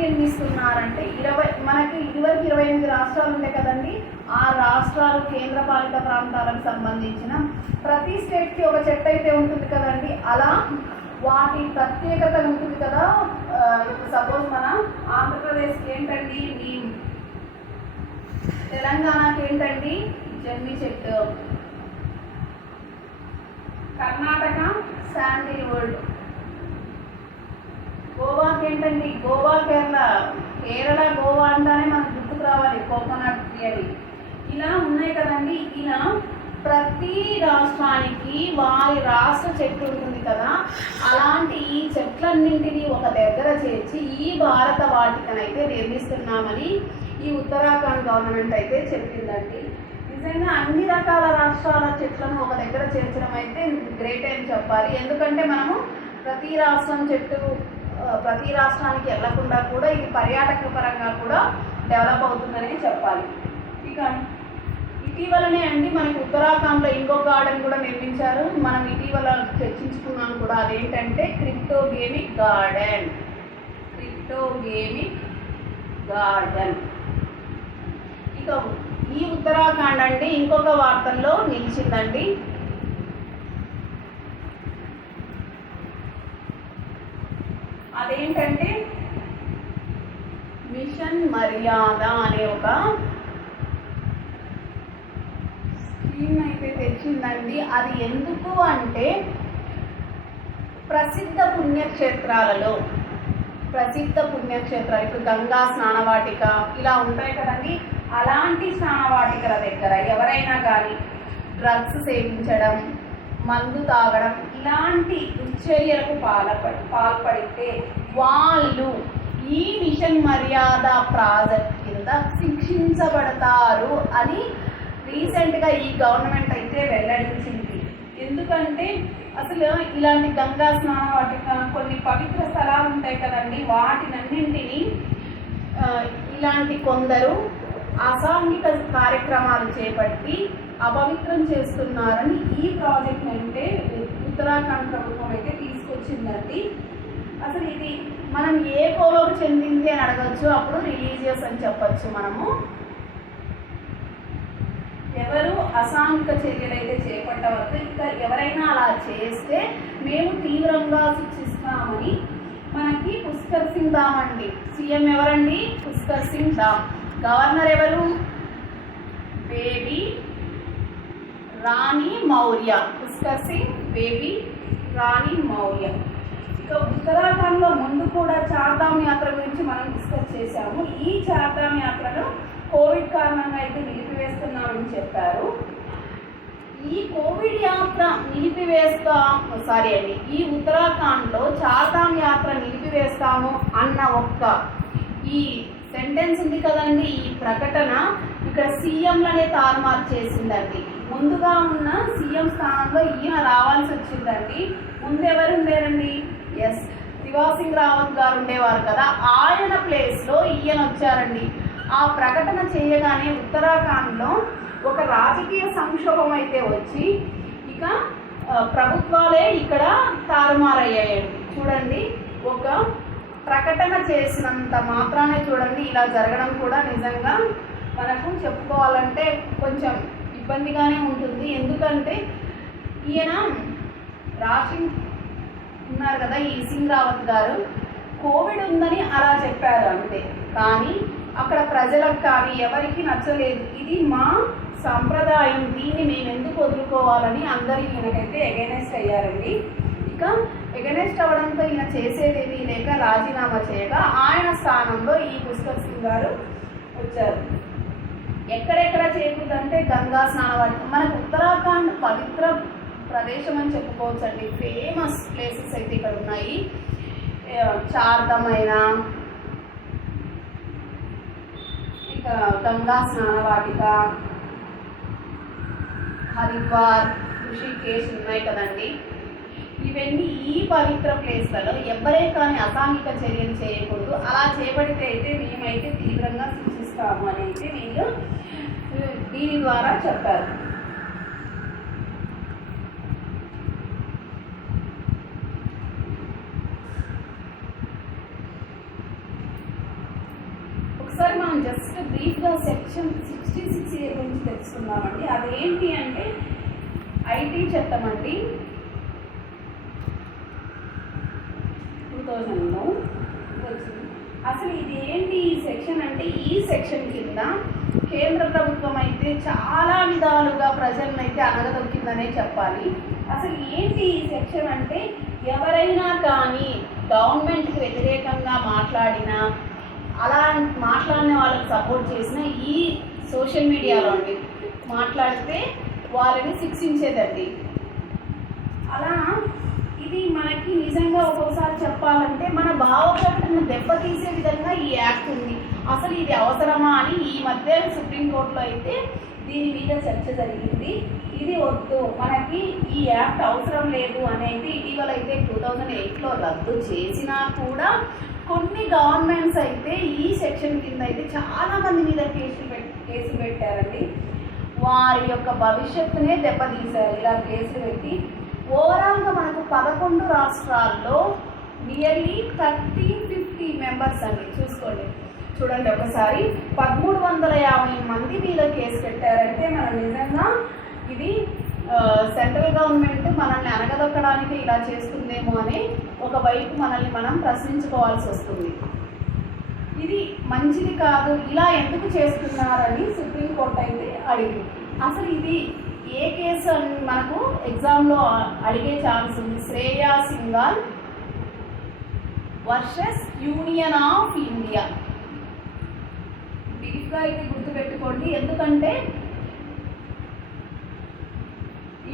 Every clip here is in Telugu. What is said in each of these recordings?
నిర్మిస్తున్నారంటే మనకి ఇదివరకు 28 రాష్ట్రాలు ఉంటాయి కదండి. ఆ రాష్ట్రాలు కేంద్రపాలిత ప్రాంతాలకు సంబంధించిన ప్రతి స్టేట్కి ఒక చెట్టు అయితే ఉంటుంది కదండి. అలా వాటి ప్రత్యేకత ఉంటుంది కదా. ఇప్పుడు సపోజ్ మన ఆంధ్రప్రదేశ్కి ఏంటండి నీమ్, తెలంగాణకి ఏంటండి జమ్మి చెట్టు, కర్ణాటక శాండిల్వుడ్, గోవాకి ఏంటండి గోవా, కేరళ గోవా అంటానే మనకు గుర్తుకు రావాలి కోకోనట్ ట్రీ అని. ఇలా ఉన్నాయి కదండి. ఇలా ప్రతి రాష్ట్రానికి వారి రాష్ట్ర చెట్టు ఉంటుంది కదా. అలాంటి ఈ చెట్లన్నింటినీ ఒక దగ్గర చేర్చి ఈ భారత వాటికనైతే నిర్మిస్తున్నామని ఈ ఉత్తరాఖండ్ గవర్నమెంట్ అయితే చెప్పిందండి. నిజంగా అన్ని రకాల రాష్ట్రాల చెట్లను ఒక దగ్గర చేర్చడం అయితే గ్రేట్ అని చెప్పాలి. ఎందుకంటే మనము ప్రతి రాష్ట్రానికి వెళ్లకుండా కూడా ఇది పర్యాటక పరంగా కూడా డెవలప్ అవుతుందని చెప్పాలి. ఇక ఇటీవలనే అండి మనకి ఉత్తరాఖండ్లో ఇంకో గార్డెన్ కూడా నిర్మించారు. మనం ఇటీవల చర్చించుకున్నాం కూడా. అదేంటంటే క్రిప్టోగేమిక్ గార్డెన్. ఇక ఈ ఉత్తరాఖండ్ అండి ఇంకొక వార్తల్లో నిలిచిందండి. అదేంటంటే మిషన్ మర్యాద అనే ఒక స్కీమ్ అయితే తెచ్చిందండి. అది ఎందుకు అంటే ప్రసిద్ధ పుణ్యక్షేత్రాలు ఇప్పుడు గంగా స్నానవాటిక ఇలా ఉంటాయి కదండి. అలాంటి స్నానవాటికల దగ్గర ఎవరైనా కానీ డ్రగ్స్ సేవించడం, మందు తాగడం ఇలాంటి దుశ్చర్యలకు పాల్పడితే వాళ్ళు ఈ మిషన్ మర్యాద ప్రాజెక్ట్ కింద శిక్షించబడతారు అని రీసెంట్గా ఈ గవర్నమెంట్ అయితే వెల్లడించింది. ఎందుకంటే అసలు ఇలాంటి గంగా స్నాన వాటిక కొన్ని పవిత్ర స్థలాలు ఉంటాయి కదండి. వాటినన్నింటినీ ఇలాంటి కొందరు అసాంఘిక కార్యక్రమాలు చేపట్టి అపవిత్రం చేస్తున్నారని ఈ ప్రాజెక్ట్ అంటే ఉత్తరాఖండ్ ప్రభుత్వం అయితే తీసుకొచ్చిందండి. అసలు ఇది మనం ఏ కోలోకి చెందింది అని అడగచ్చు. అప్పుడు రిలీజియస్ అని చెప్పచ్చు. మనము ఎవరు అసాంఘిక చర్యలు అయితే చేపట్టవద్దు, ఇంకా ఎవరైనా అలా చేస్తే మేము తీవ్రంగా శిక్షిస్తామని మనకి పుష్కర్ సింగ్ ధామ్ అండి. సీఎం ఎవరండి? పుష్కర్ సింగ్ ధామ్. గవర్నర్ ఎవరు? బేబీ రాణి మౌర్య. పుష్కర్ సింగ్ బేబీ రాణి మౌర్య. ఇక ఉత్తరాఖండ్లో ముందు కూడా చార్ధామ్ యాత్ర గురించి మనం డిస్కస్ చేశాము. ఈ చార్ధామ్ యాత్రను కోవిడ్ కారణంగా అయితే నిలిపివేస్తున్నామని చెప్పారు. ఈ కోవిడ్ యాత్ర ఈ ఉత్తరాఖండ్లో చార్ధామ్ యాత్ర నిలిపివేస్తాము అన్న ఒక్క ఈ సెంటెన్స్ ఉంది కదండి. ఈ ప్రకటన ఇక్కడ సీఎంలనే తారుమారు చేసిందండి. ముందుగా ఉన్న సీఎం స్థానంలో ఈయన రావాల్సి వచ్చిందండి. ముందు ఎవరు ఉండేరండి? శివరాజ్ సింగ్ రావత్ గారు ఉండేవారు కదా. ఆయన ప్లేస్లో ఈయన వచ్చారండి. ఆ ప్రకటన చేయగానే ఉత్తరాఖండ్లో ఒక రాజకీయ సంక్షోభం అయితే వచ్చి ఇక ప్రభుత్వాలే ఇక్కడ తారుమారయ్యాయండి. చూడండి, ఒక ప్రకటన చేసినంత మాత్రానే చూడండి ఇలా జరగడం కూడా నిజంగా మనకు చెప్పుకోవాలంటే కొంచెం ఇబ్బందిగానే ఉంటుంది. ఎందుకంటే ఈయన ఉన్నారు కదా ఈ సింగ్ రావత్ గారు, కోవిడ్ ఉందని అలా చెప్పారు అంతే. కానీ అక్కడ ప్రజలకు కానీ ఎవరికి నచ్చలేదు. ఇది మా సంప్రదాయం, దీన్ని మేము ఎందుకు వదులుకోవాలని అందరూ ఈయనకైతే ఎగెనెస్ట్ అయ్యారండి. ఇక ఎగెనెస్ట్ అవ్వడంతో ఈయన చేసేదేమీ లేక రాజీనామా చేయగా ఆయన స్థానంలో ఈ పుష్కర్ సింగ్ గారు వచ్చారు. ఎక్కడెక్కడ చేయకూడదంటే గంగా స్నానవాటిక. మనకు ఉత్తరాఖండ్ పవిత్ర ప్రదేశం అని చెప్పుకోవచ్చు అండి. ఫేమస్ ప్లేసెస్ అయితే ఇక్కడ ఉన్నాయి. చార్ధామ్ అయినా, ఇక గంగా స్నానవాటిక, హరిద్వార్, ఋషికేశ్ ఉన్నాయి కదండి. ఇవన్నీ ఈ పవిత్ర ప్లేస్లలో ఎవరే కానీ అసాంఘిక చర్యలు చేయకూడదు. అలా చేపడితే అయితే మేమైతే తీవ్రంగా శిక్షిస్తాము అని అయితే వీళ్ళు దీని ద్వారా చెప్పారు. మనం జస్ట్ బ్రీఫ్గా సెక్షన్ 66A గురించి తెలుసుకుందామండి. అదేంటి అంటే ఐటీ చట్టం అండి, 2000లో వచ్చింది. అసలు ఇది ఏంటి ఈ సెక్షన్ అంటే, ఈ సెక్షన్ కింద కేంద్ర ప్రభుత్వం అయితే చాలా విధాలుగా ప్రజలనైతే అనగదొక్కిందనే చెప్పాలి. అసలు ఏంటి ఈ సెక్షన్ అంటే, ఎవరైనా కానీ గవర్నమెంట్కి వ్యతిరేకంగా మాట్లాడినా, అలా మాట్లాడిన వాళ్ళకి సపోర్ట్ చేసిన ఈ సోషల్ మీడియాలో అండి మాట్లాడితే వాళ్ళని శిక్షించేదండి. అలా ఇది మనకి నిజంగా ఒక్కోసారి చెప్పాలంటే మన భావ ప్రకటన దెబ్బతీసే విధంగా ఈ యాక్ట్ ఉంది. అసలు ఇది అవసరమా అని ఈ మధ్య సుప్రీంకోర్టులో అయితే దీని మీద చర్చ జరిగింది. ఇది వద్దు, మనకి ఈ యాక్ట్ అవసరం లేదు అనేది ఇటీవల అయితే 2008లో రద్దు చేసినా కూడా కొన్ని గవర్నమెంట్స్ అయితే ఈ సెక్షన్ కింద అయితే చాలా మంది మీద కేసులు పెట్టారండి. వారి యొక్క భవిష్యత్తునే దెబ్బతీశారు ఇలా కేసులు పెట్టి. ఓవరాల్గా మనకు 11 రాష్ట్రాల్లో నియర్లీ 30-50 మెంబర్స్ అండి. చూడండి ఒకసారి 1350 మంది మీద కేసు పెట్టారంటే మనం నిజంగా ఇది సెంట్రల్ గవర్నమెంట్ మనల్ని అనగదొక్కడానికి ఇలా చేస్తుందేమో అని ఒకవైపు మనల్ని మనం ప్రశ్నించుకోవాల్సి వస్తుంది. ఇది మంచిది కాదు, ఇలా ఎందుకు చేస్తున్నారని సుప్రీంకోర్టు అయితే అడిగింది. అసలు ఇది ఏ కేసు అని మనకు ఎగ్జామ్లో అడిగే ఛాన్స్ ఉంది. Shreya Singhal versus union of India. బ్రీఫ్గా అయితే గుర్తుపెట్టుకోండి, ఎందుకంటే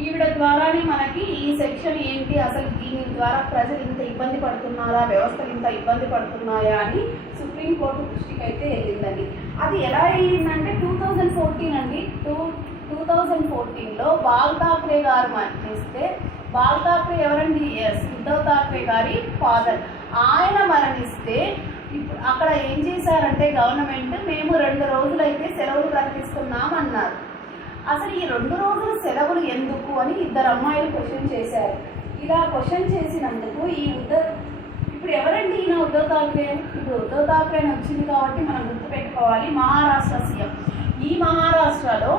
ఈవిడ ద్వారానే మనకి ఈ సెక్షన్ ఏంటి, అసలు దీని ద్వారా ప్రజలు ఇంత ఇబ్బంది పడుతున్నారా, వ్యవస్థలు ఇంత ఇబ్బంది పడుతున్నాయా అని సుప్రీంకోర్టు దృష్టికి అయితే వెళ్ళిందండి. అది ఎలా వెళ్ళిందంటే 2014 అండి. 2014లో బాల్ ఠాక్రే గారు మరణిస్తే, బాల్ ఠాక్రే ఎవరండి? ఉద్ధవ్ ఠాక్రే గారి ఫాదర్. ఆయన మరణిస్తే ఇప్పుడు అక్కడ ఏం చేశారంటే గవర్నమెంట్, మేము 2 రోజులైతే సెలవులు ప్రకటిస్తున్నాం అన్నారు. అసలు ఈ 2 రోజులు సెలవులు ఎందుకు అని 2 అమ్మాయిలు క్వశ్చన్ చేశారు. ఇలా క్వశ్చన్ చేసినందుకు ఇప్పుడు ఎవరండి ఈయన? ఉద్ధవ్ ఠాక్రే. ఇప్పుడు ఉద్ధవ్ ఠాక్రే అని వచ్చింది కాబట్టి మనం గుర్తుపెట్టుకోవాలి, మహారాష్ట్ర సీఎం. ఈ మహారాష్ట్రలో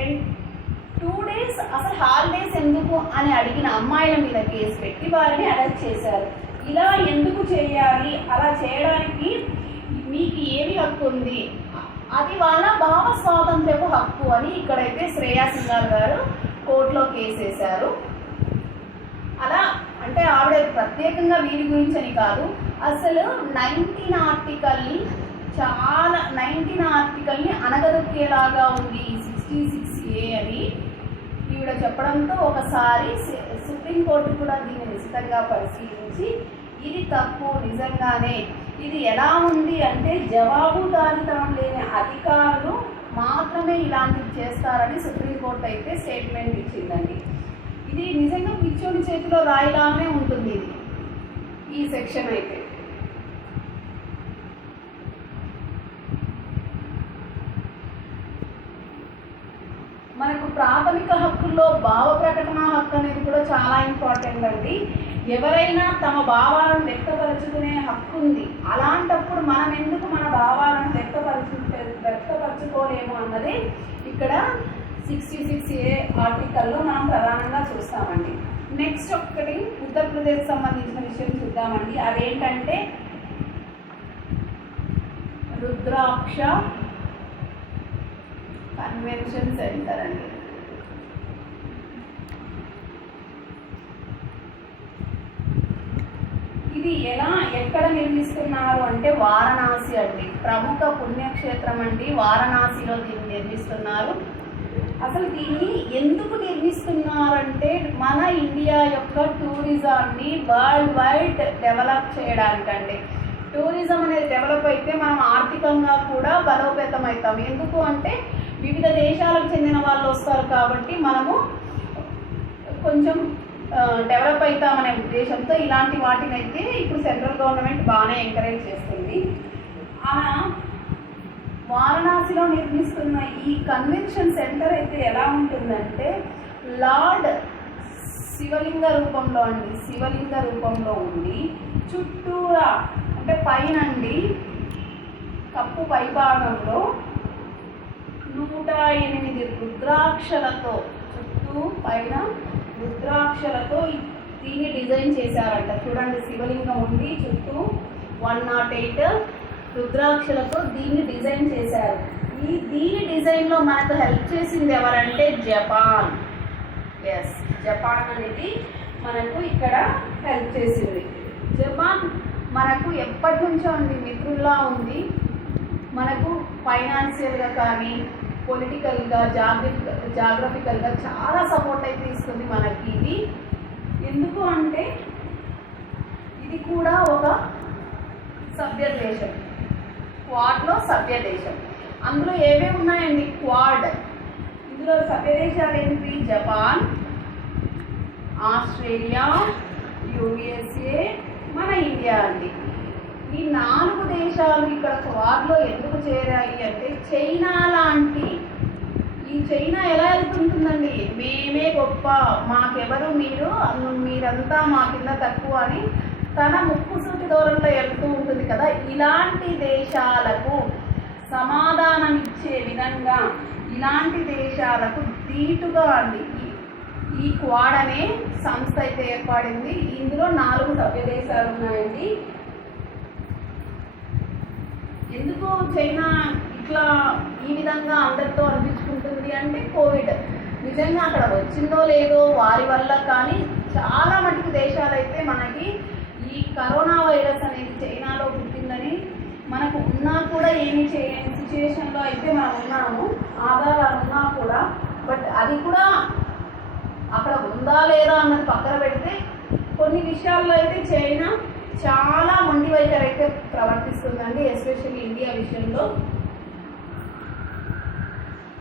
2 డేస్ అసలు హాలిడేస్ ఎందుకు అని అడిగిన అమ్మాయిల మీద కేసు పెట్టి వారిని అరెస్ట్ చేశారు. ఇలా ఎందుకు చేయాలి, అలా చేయడానికి మీకు ఏమి హక్కు ఉంది, అది వాళ్ళ భావ స్వాతంత్ర్యపు హక్కు అని ఇక్కడైతే శ్రేయా సింఘాల్ గారు కోర్టులో కేసేశారు. అలా అంటే ఆవిడ ప్రత్యేకంగా వీరి గురించి అని కాదు, అసలు 19 ఆర్టికల్ని అనగదొక్కేలాగా ఉంది ఈ 66A అని ఈవిడ చెప్పడంతో ఒకసారి సుప్రీంకోర్టు కూడా దీన్ని నిశ్చితంగా పరిశీలించి ఇది తప్పు, నిజంగానే ఇది ఎలా ఉంది అంటే జవాబుదారీతనం లేని అధికారులు మాత్రమే ఇలాంటివి చేస్తారని సుప్రీంకోర్టు అయితే స్టేట్మెంట్ ఇచ్చిందండి. ఇది నిజంగా పిచ్చోడి చేతిలో రాయిలానే ఉంటుంది ఇది ఈ సెక్షన్ అయితే. మనకు ప్రాథమిక హక్కుల్లో భావ ప్రకటన హక్కు అనేది కూడా చాలా ఇంపార్టెంట్ అండి. ఎవరైనా తమ భావాలను వ్యక్తపరచుకునే హక్కు ఉంది. అలాంటప్పుడు మనం ఎందుకు మన భావాలను వ్యక్తపరచుకోలేము అన్నది ఇక్కడ 66A ఆర్టికల్లో మనం ప్రధానంగా చూస్తామండి. నెక్స్ట్ ఒక్కటి ఉత్తరప్రదేశ్ సంబంధించిన విషయం చూద్దామండి. అదేంటంటే రుద్రాక్ష కన్వెన్షన్ సెంటర్ అండి. ఇది ఎక్కడ నిర్మిస్తున్నారు అంటే వారణాసి అండి. ప్రముఖ పుణ్యక్షేత్రం అండి, వారణాసిలో దీన్ని నిర్మిస్తున్నారు. అసలు దీన్ని ఎందుకు నిర్మిస్తున్నారంటే మన ఇండియా యొక్క టూరిజాన్ని వరల్డ్ వైడ్ డెవలప్ చేయడానికండి. టూరిజం అనేది డెవలప్ అయితే మనం ఆర్థికంగా కూడా బలోపేతం అవుతాం. ఎందుకు అంటే వివిధ దేశాలకు చెందిన వాళ్ళు వస్తారు కాబట్టి మనము కొంచెం డెవలప్ అవుతామనే ఉద్దేశంతో ఇలాంటి వాటిని అయితే ఇప్పుడు సెంట్రల్ గవర్నమెంట్ బాగానే ఎంకరేజ్ చేస్తుంది. వారణాసిలో నిర్మిస్తున్న ఈ కన్వెన్షన్ సెంటర్ అయితే ఎలా ఉంటుందంటే లార్డ్ శివలింగ రూపంలో ఉండి చుట్టూరా అంటే పైనండి కప్పు పైభాగంలో 108 రుద్రాక్షలతో చుట్టూ పైన రుద్రాక్షలతో దీన్ని డిజైన్ చేశారంట. చూడండి, శివలింగం ఉండి చుట్టూ 108 రుద్రాక్షలతో దీన్ని డిజైన్ చేశారు. దీని డిజైన్లో మనకు హెల్ప్ చేసింది ఎవరంటే జపాన్. ఎస్, జపాన్ అనేది మనకు ఇక్కడ హెల్ప్ చేసింది. జపాన్ మనకు ఎప్పటి నుంచో ఉంది, మిత్రుల్లా ఉంది. మనకు ఫైనాన్షియల్గా కానీ పొలిటికల్గా జాగ్రఫికల్గా చాలా సపోర్ట్ అయితే ఇస్తుంది మనకి. ఇది ఎందుకు అంటే ఇది కూడా ఒక సభ్య దేశం, క్వాడ్లో సభ్య దేశం. అందులో ఏమేమి ఉన్నాయండి? క్వాడ్, ఇందులో సభ్య దేశాలు ఏంటి? జపాన్, ఆస్ట్రేలియా, యుఎస్ఏ, మన ఇండియా అండి. ఈ 4 దేశాలు ఇక్కడ క్వాడ్లో ఎందుకు చేరాయి అంటే చైనా లాంటి, ఈ చైనా ఎలా వెళ్తుంటుందండి, మేమే గొప్ప, మాకెవరు మీరంతా మా కింద తక్కువ అని తన ముక్కుసూటి దూరంలో వెళ్తూ ఉంటుంది కదా. ఇలాంటి దేశాలకు సమాధానం ఇచ్చే విధంగా, ఇలాంటి దేశాలకు ధీటుగా అండి ఈ క్వాడ్ అనే సంస్థ అయితే ఏర్పడింది. ఇందులో 4 సభ్య దేశాలు ఉన్నాయండి. ఎందుకు చైనా ఇట్లా ఈ విధంగా అందరితో అనిపించుకుంటుంది అంటే కోవిడ్ నిజంగా అక్కడ వచ్చిందో లేదో వారి వల్ల, కానీ చాలా మటుకు దేశాలు అయితే మనకి ఈ కరోనా వైరస్ అనేది చైనాలో పుట్టిందని మనకు ఉన్నా కూడా ఏమీ చేయని సిచ్యువేషన్లో అయితే మనం ఉన్నాము. ఆధారాలు ఉన్నా కూడా, బట్ అది కూడా అక్కడ ఉందా లేదా అన్నది పక్కన పెడితే కొన్ని విషయాల్లో అయితే చైనా చాలా మొండి వైఖరి అయితే ప్రవర్తిస్తుందండి, ఎస్పెషల్లీ ఇండియా విషయంలో.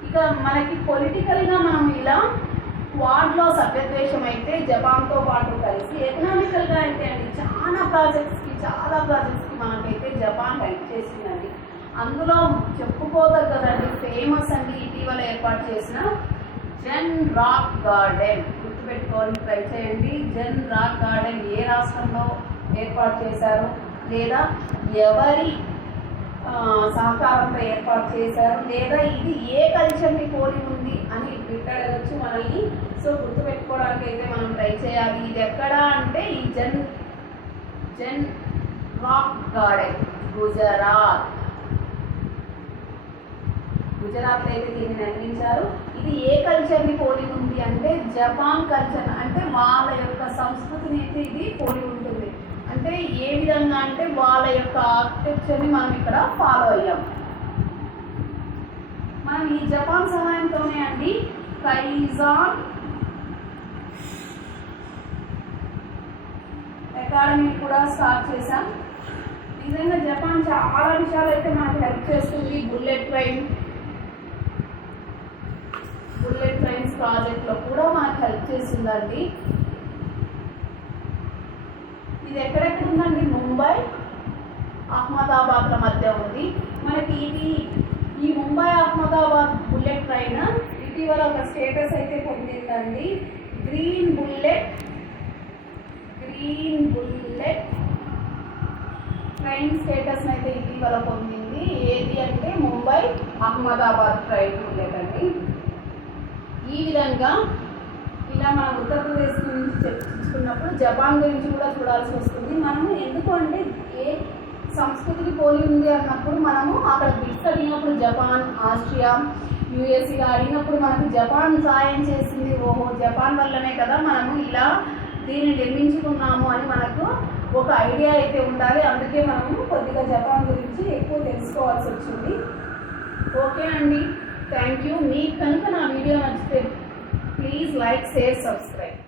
ఇక మనకి పొలిటికల్గా మనం ఇలా క్వాడ్లో సభ్యద్వేషం అయితే జపాన్తో పాటు కలిసి, ఎకనామికల్గా అయితే అండి చాలా ప్రాజెక్ట్స్కి మనకైతే జపాన్ హెల్ప్ చేసిందండి. అందులో చెప్పుకోదగ్గదండి, ఫేమస్ అండి ఇటీవల ఏర్పాటు చేసిన జెన్ రాక్ గార్డెన్. గుర్తుపెట్టుకోవాలి, ట్రై చేయండి. జెన్ రాక్ గార్డెన్ ఏ రాష్ట్రంలో ఏర్పాటు చేశారు, లేదా ఎవరి సహకారంతో ఏర్పాటు చేశారు, లేదా ఇది ఏ కల్చర్ని పోలి ఉంది అని అడగచ్చు మనల్ని. సో గుర్తుపెట్టుకోవడానికి అయితే మనం ట్రై చేయాలి. ఇది ఎక్కడ అంటే ఈ జెన్ రాక్ గార్డెన్ గుజరాత్లో అయితే దీన్ని నిర్మించారు. ఇది ఏ కల్చర్ని పోలి ఉంది అంటే జపాన్ కల్చర్, అంటే వాళ్ళ యొక్క సంస్కృతిని అయితే ఇది పోలి ఉంటుంది. అంటే ఏ విధంగా అంటే వాళ్ళ యొక్క ఆర్కిటెక్చర్ని మనం ఇక్కడ ఫాలో అయ్యాం. మనం ఈ జపాన్ సహాయంతోనే అండి కైజాన్ అకాడమీ కూడా స్టార్ట్ చేశాం. నిజంగా జపాన్ చాలా విషయాలు అయితే మనకు హెల్ప్ చేస్తుంది. బుల్లెట్ ట్రైన్స్ ప్రాజెక్ట్లో కూడా మనకు హెల్ప్ చేస్తుందండి. ఇది ఎక్కడెక్కడ ఉందండి? ముంబై, అహ్మదాబాద్ల మధ్య ఉంది. మనకి ఈ ముంబై అహ్మదాబాద్ బుల్లెట్ ట్రైన్ ఇటీవల ఒక స్టేటస్ అయితే పొందిందండి. గ్రీన్ బుల్లెట్ ట్రైన్ స్టేటస్ అయితే ఇటీవల పొందింది. ఏది అంటే ముంబై అహ్మదాబాద్ ట్రైన్ బుల్లెట్ అండి. ఈ విధంగా ఇలా మనం ఉత్తరప్రదేశ్ గురించి చర్చించుకున్నప్పుడు జపాన్ గురించి కూడా చూడాల్సి వస్తుంది. మనము ఎందుకు అంటే ఏ సంస్కృతికి పోలి ఉంది అన్నప్పుడు మనము అక్కడ బిట్స్ అడిగినప్పుడు జపాన్, ఆస్ట్రియా, యుఎస్ఏ అడిగినప్పుడు మనకు జపాన్ సాయం చేసింది. ఓహో, జపాన్ వల్లనే కదా మనము ఇలా దీన్ని నిర్మించుకున్నాము అని మనకు ఒక ఐడియా అయితే ఉండాలి. అందుకే మనము కొద్దిగా జపాన్ గురించి ఎక్కువ తెలుసుకోవాల్సి వచ్చింది. ఓకే అండి, థ్యాంక్ యూ. మీకు కనుక నా వీడియో నచ్చితే ప్లీజ్ లైక్, షేర్, సబ్స్క్రైబ్.